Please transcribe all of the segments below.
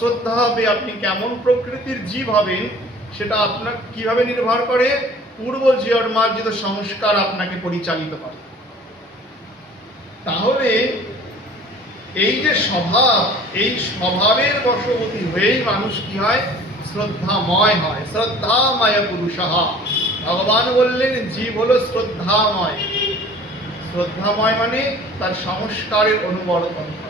শ্রদ্ধা হবে, আপনি কেমন প্রকৃতির জীব হবেন সেটা আপনার কিভাবে নির্ভর করে, পূর্ব জন্মার্জিত সংস্কার আপনাকে পরিচালিত করে। তাহলে এই যে স্বভাব, এই স্বভাবের বশবর্তী হয়েই মানুষ কি হয়, শ্রদ্ধাময় হয়। শ্রদ্ধাময় পুরুষঃ, ভগবান বললেন জীব হলো শ্রদ্ধাময়। শ্রদ্ধাময় মানে তার সংস্কারের অনুবর্তন হয়।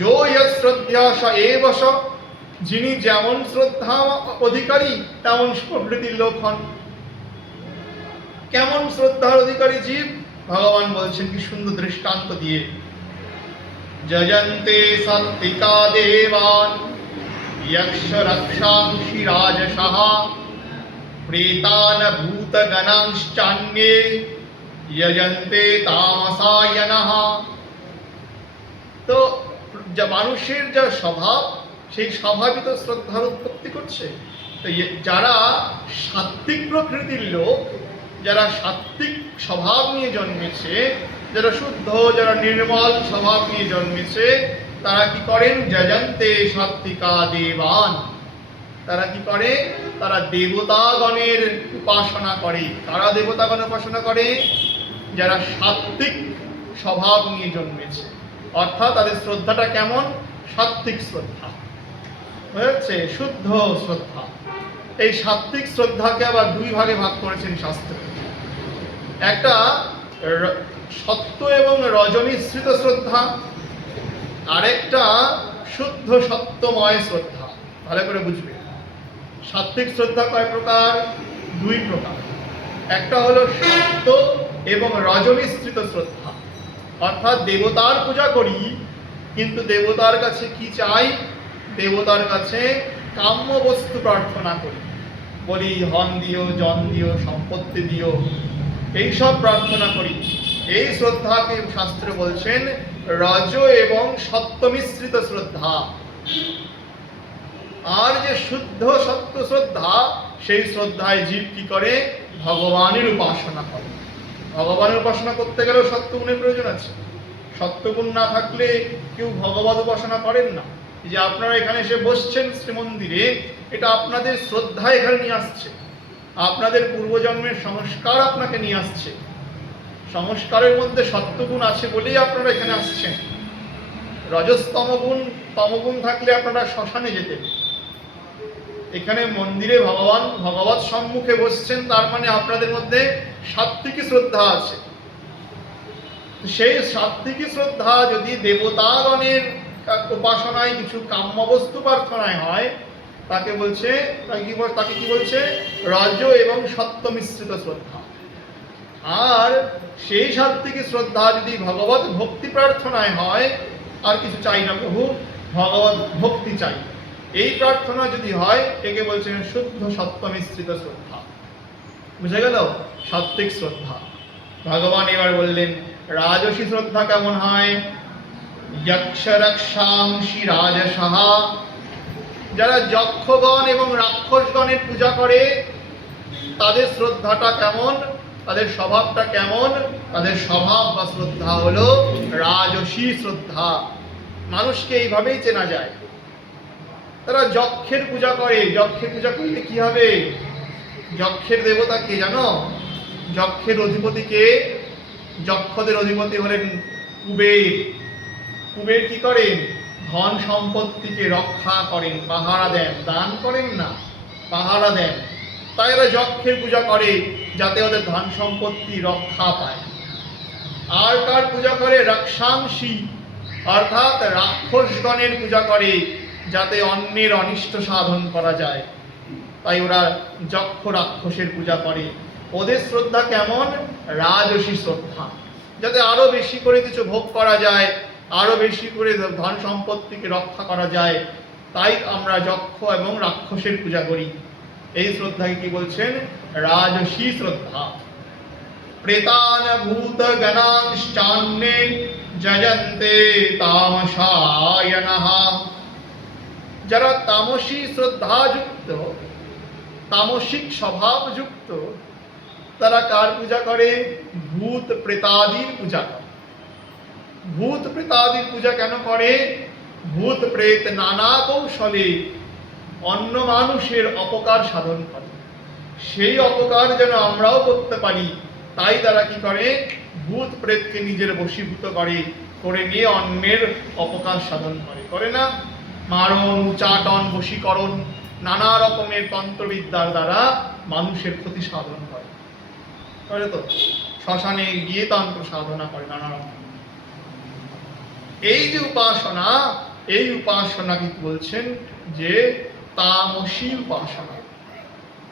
যো ইয়ৎ শ্রদ্ধা স এব স, যিনি যেমন শ্রদ্ধা অধিকারী তেমন প্রকৃতির লোক হন। কেমন শ্রদ্ধার অধিকারী জীব, ভগবান বলছেন কি সুন্দর দৃষ্টান্ত দিয়ে, যজন্তে সাত্ত্বিকা দেবান যক্ষ রক্ষাংসি রাজসঃ প্রেতান ভূতগণাংশ্চান্যে যজন্তে তামসায়নঃ। তো যা মানুষের যা স্বভাব, সেই স্বভাবই তো শ্রদ্ধার উৎপত্তি করছে। তো যারা সাত্ত্বিক প্রকৃতির লোক, যারা সাত্ত্বিক স্বভাব নিয়ে জন্মেছে, যারা শুদ্ধ, যারা নির্মল স্বভাব নিয়ে জন্মেছে, তারা কি করেন, যজন্তে সাত্ত্বিকা দেবান। তারা কি করে, তারা দেবতাগণের উপাসনা করে। কারা দেবতাগণ উপাসনা করে, যারা সাত্ত্বিক স্বভাব নিয়ে জন্মেছে। অর্থাৎ তাদের শ্রদ্ধাটা কেমন, সাত্ত্বিক শ্রদ্ধা হয়েছে, শুদ্ধ শ্রদ্ধা। এই সাত্ত্বিক শ্রদ্ধাকে আবার দুই ভাগে ভাগ করেছেন শাস্ত্র। একটা সত্য এবং রজনীশ্রিত শ্রদ্ধা, আরেকটা শুদ্ধ সত্যময় শ্রদ্ধা। ভালো করে বুঝবে, সাত্ত্বিক শ্রদ্ধা কয় প্রকার, দুই প্রকার। একটা হলো সত্য এবং রজনীশ্রিত শ্রদ্ধা, অর্থাৎ দেবতার পূজা করি, কিন্তু দেবতার কাছে কি চাই, দেবতার কাছে কাম্য বস্তু প্রার্থনা করি, বলি ধন দিও, জন দিও, সম্পত্তি দিও, এইসব প্রার্থনা করি। এই শ্রদ্ধাকে শাস্ত্র বলছেন রজ এবং সত্য মিশ্রিত শ্রদ্ধা। আর যে শুদ্ধ সত্য শ্রদ্ধা, সেই শ্রদ্ধায় জীব কি করে, ভগবানের উপাসনা করে। ভগবানের উপাসনা করতে গেলেও সত্যগুণের প্রয়োজন আছে। সত্যগুণ না থাকলে কেউ ভগবত উপাসনা করেন না। যে আপনারা এখানে এসে বসছেন শ্রীমন্দিরে, এটা আপনাদের শ্রদ্ধা এখানে নিয়ে আসছে, আপনাদের পূর্বজন্মের সংস্কার আপনাকে নিয়ে আসছে। সংস্কারের মধ্যে সত্যগুণ আছে বলেই আপনারা এখানে আসছেন। রজস্তমগুণ, তমগুণ থাকলে আপনারা শ্মশানে যেতেন। এখানে মন্দিরে ভগবত সম্মুখে বসছেন, তার মানে আপনাদের মধ্যে সাত্ত্বিকী শ্রদ্ধা আছে। সেই সাত্ত্বিকী শ্রদ্ধা যদি দেবতাগণের উপাসনায়, কিছু কাম্য বস্তু প্রার্থনায় হয়, তাকে বলছে, তাকে কি বলছে, রজ এবং সত্য মিশ্রিত শ্রদ্ধা। আর সেই সাত্ত্বিকী শ্রদ্ধা যদি ভগবত ভক্তি প্রার্থনায় হয়, আর কিছু চাই না প্রভু, ভগবত ভক্তি চাই, এই প্রার্থনা যদি হয়, একে বলছেন শুদ্ধ সত্য মিশ্রিত শ্রদ্ধা। বুঝে গেল, সাত্ত্বিক শ্রদ্ধা। ভগবান এবার বললেন রাজসী শ্রদ্ধা কেমন হয়, যক্ষ রক্ষাংসি রাজসঃ। যারা যক্ষগণ এবং রাক্ষসগণের পূজা করে, তাদের শ্রদ্ধাটা কেমন, তাদের স্বভাবটা কেমন, তাদের স্বভাব বা শ্রদ্ধা হলো রাজসী শ্রদ্ধা। মানুষকে এইভাবেই চেনা যায়। তারা যক্ষের পূজা করে। যক্ষের পূজা করলে কি হবে, যক্ষের দেবতা কে জানো, যক্ষের অধিপতি কে, যক্ষদের অধিপতি হলেন কুবের। কুবের কি করেন, ধন সম্পত্তিকে রক্ষা করেন, পাহারা দেন, দান করেন না, পাহারা দেন। তাই এরা যক্ষের পূজা করে, যাতে ওদের ধন সম্পত্তি রক্ষা পায়। আর কার পূজা করে, রক্ষাংসী, অর্থাৎ রাক্ষসগণের পূজা করে, যাতে অন্যের অনিষ্ট সাধন করা যায়। তাই ওরা যক্ষ রাক্ষসের পূজা করে। ওদের শ্রদ্ধা কেমন, রাজসী শ্রদ্ধা, যাতে আরো বেশি করে কিছু ভোগ করা যায়, আরো বেশি করে ধন সম্পত্তিকে রক্ষা করা যায়। তাই আমরা যক্ষ এবং রাক্ষসের পূজা করি। এই শ্রদ্ধাকে কি বলছেন, রাজসী শ্রদ্ধা। প্রেতান ভূত গণাংশ্চান্যে যজন্তে তামসায়নঃ। যারা তামসী শ্রদ্ধাযুক্ত, তামসিক স্বভাবযুক্ত, তারা কার পূজা করে, ভূত প্রেতাদির পূজা করে। ভূত প্রেতাদির পূজা কেন করে, ভূত প্রেত নানা কৌশলে অন্য মানুষের অপকার সাধন করে। সেই অপকার যেন আমরাও করতে পারি, তাই তারা কি করে, ভূত প্রেতকে নিজের বশীভূত করে নিয়ে অন্যের অপকার সাধন করে না? মারণ, উচাটন, বশীকরণ, নানা রকমের তন্ত্রবিদ্যার দ্বারা মানুষের ক্ষতি সাধন করে তো। শ্মশানে গিয়ে তন্ত্র সাধনা করে নানা রকম। এই যে উপাসনা, এই উপাসনা কি বলছেন যে তামসী উপাসনা।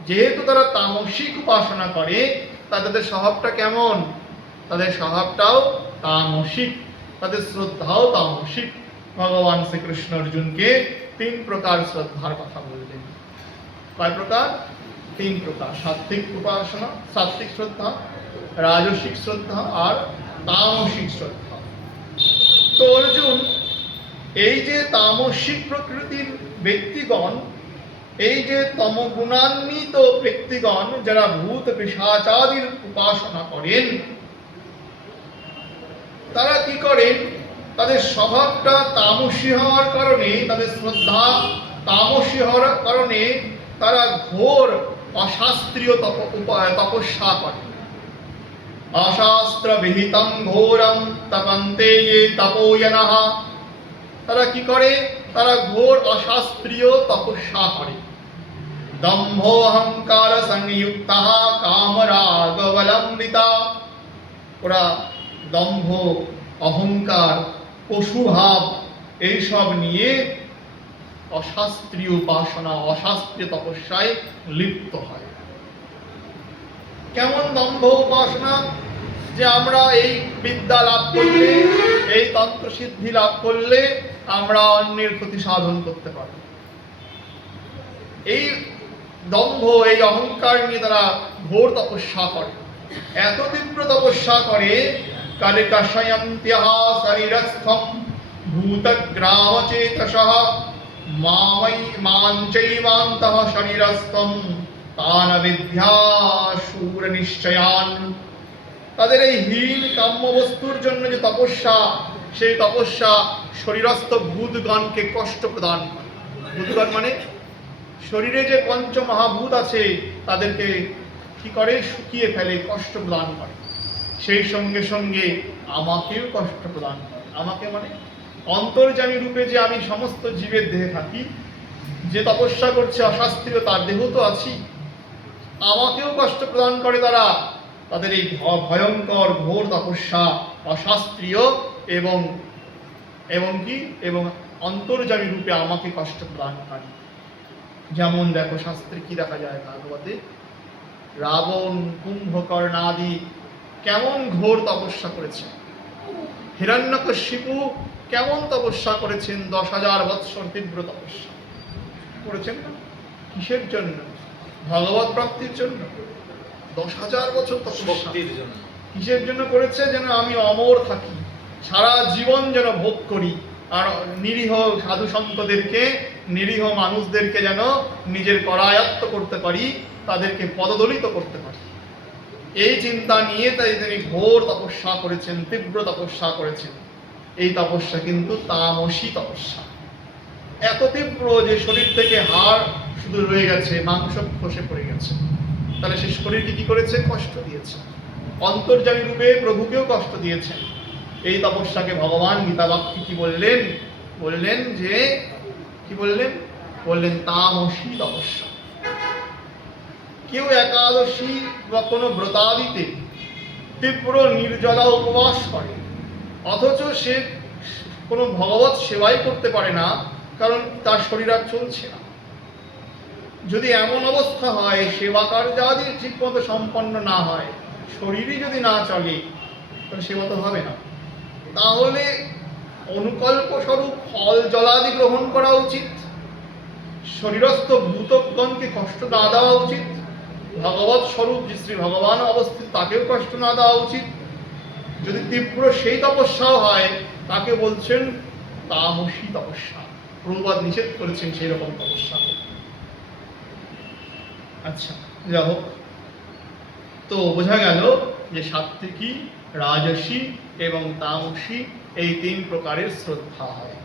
যেহেতু তারা তামসিক উপাসনা করে, তাদের স্বভাবটা কেমন? তাদের স্বভাবটাও তামসিক, তাদের শ্রদ্ধাও তামসিক। ভগবান শ্রীকৃষ্ণ অর্জুনকে 3 প্রকার শ্রদ্ধার কথা বললেন। কয় প্রকার? 3 প্রকার। সাত্ত্বিক উপাসনা, সাত্ত্বিক শ্রদ্ধা, রাজসিক শ্রদ্ধা আর তামসিক শ্রদ্ধা। তো অর্জুন, এই যে তামসিক প্রকৃতির ব্যক্তিগণ, এই যে তমগুণান্বিত ব্যক্তিগণ যারা ভূত পিশাচাদির উপাসনা করেন, তারা কি করেন? তাদের স্বভাবটা তামসী হওয়ার কারণে, তাদের শ্রদ্ধা তামসী হওয়ার কারণে তারা ঘোর অশাস্ত্রীয় তপস্যা করে। অশাস্ত্র বিহিতম ঘোরম তপন্তে ये তপোয়নঃ। তারা কি করে? তারা ঘোর অশাস্ত্রীয় তপস্যা করে। দম্ভ অহংকার সংযুক্তঃ কামরাগবলম্বিতা। ওরা দম্ভ, অহংকার, পশুভাব এইসব নিয়ে অশাস্ত্রীয় উপাসনা, অশাস্ত্রীয় তপস্যায় লিপ্ত হয়। কেমন দম্ভ উপাসনা? যে আমরা এই বিদ্যা লাভ করলে, এই তন্ত্র সিদ্ধি লাভ করলে আমরা অন্যের ক্ষতি সাধন করতে পারব। এই দম্ভ, এই অহংকার নিয়ে তারা ঘোর তপস্যা করে। এত তীব্র তপস্যা করে, কালিকাশয়ন্ত্যঃ শরীরস্থম ভূতগ্রামচেতসঃ মাঞ্চৈবান্তঃ শরীরস্থম তান বিদ্যাসুর নিশ্চয়ান। তাদের এই হীন কাম্য বস্তুর জন্য যে তপস্যা, সেই তপস্যা শরীরস্থ ভূতগণকে কষ্ট প্রদান করে। ভূতগণ মানে শরীরে যে পঞ্চমহাভূত আছে, তাদেরকে কি করে? শুকিয়ে ফেলে, কষ্ট প্রদান করে। সেই সঙ্গে সঙ্গে আমাকেও কষ্ট প্রদান করে। আমাকে মানে অন্তর্যামী রূপে যে আমি সমস্ত জীবের দেহে থাকি, যে তপস্যা করছে অশাস্ত্রীয়, তার দেহ তো আছি, আমাকেও কষ্ট প্রদান করে তারা। তাদের এই ভয়ঙ্কর ঘোর তপস্যা অশাস্ত্রীয় এবং কি এবং অন্তর্যামী রূপে আমাকে কষ্ট প্রদান করে। যেমন দেখো শাস্ত্রে কি দেখা যায় ভাগবতে, রাবণ, কুম্ভকর্ণাদি কেমন ঘোর তপস্যা করেছে। হিরণ্যকশিপু কেমন তপস্যা করেছেন, 10,000 বৎসর তীব্র তপস্যা করেছেন। কিসের জন্য? ভগবত প্রাপ্তির জন্য। 10,000 বছর তপস্যা কিসের জন্য করেছে? যেন আমি অমর থাকি, সারা জীবন যেন ভোগ করি, আর নিরীহ সাধু সন্তদেরকে, নিরীহ মানুষদেরকে যেন নিজের করায়ত্ত করতে পারি, তাদেরকে পদদলিত করতে পারি। এই চিন্তা নিয়ে তাই তিনি ঘোর তপস্যা করেছেন, তীব্র তপস্যা করেছেন। এই তপস্যা কিন্তু তামসী তপস্যা। এত তীব্র যে শরীর থেকে হাড় শুধু রয়ে গেছে, মাংস খসে পড়ে গেছে। তাহলে সেই শরীরকে কি করেছে? কষ্ট দিয়েছে। অন্তর্যামী রূপে প্রভুকেও কষ্ট দিয়েছেন। এই তপস্যাকে ভগবান গীতাবাক্যে কি বললেন? বললেন যে কি বললেন? বললেন তামসী তপস্যা। কেউ একাদশী বা কোনো ব্রতাদিতে তীব্র নির্জলা উপবাস করে, অথচ সে কোনো ভগবত সেবাই করতে পারে না, কারণ তার শরীর আর চলছে না। যদি এমন অবস্থা হয়, সেবা কার্যাদি ঠিকমতো সম্পন্ন না হয়, শরীরই যদি না চলে, তাহলে সেবা তো হবে না। তাহলে অনুকল্প স্বরূপ ফল জলাদি গ্রহণ করা উচিত, শরীরস্থ ভূতগণকে কষ্ট না দেওয়া উচিত, ভগবত স্বরূপ যে শ্রী ভগবান অবস্থিত তাকেও কষ্ট না দেওয়া উচিত। যদি তীব্র সেই তপস্যাও হয়, তাকে বলছেন তামসী তপস্যা। প্রভুপাদ নিষেধ করেছেন সেই রকম তপস্যা। আচ্ছা, যা হোক, তো বোঝা গেল যে সাত্ত্বিকী, রাজসী এবং তামসী এই 3 প্রকারের শ্রদ্ধা হয়।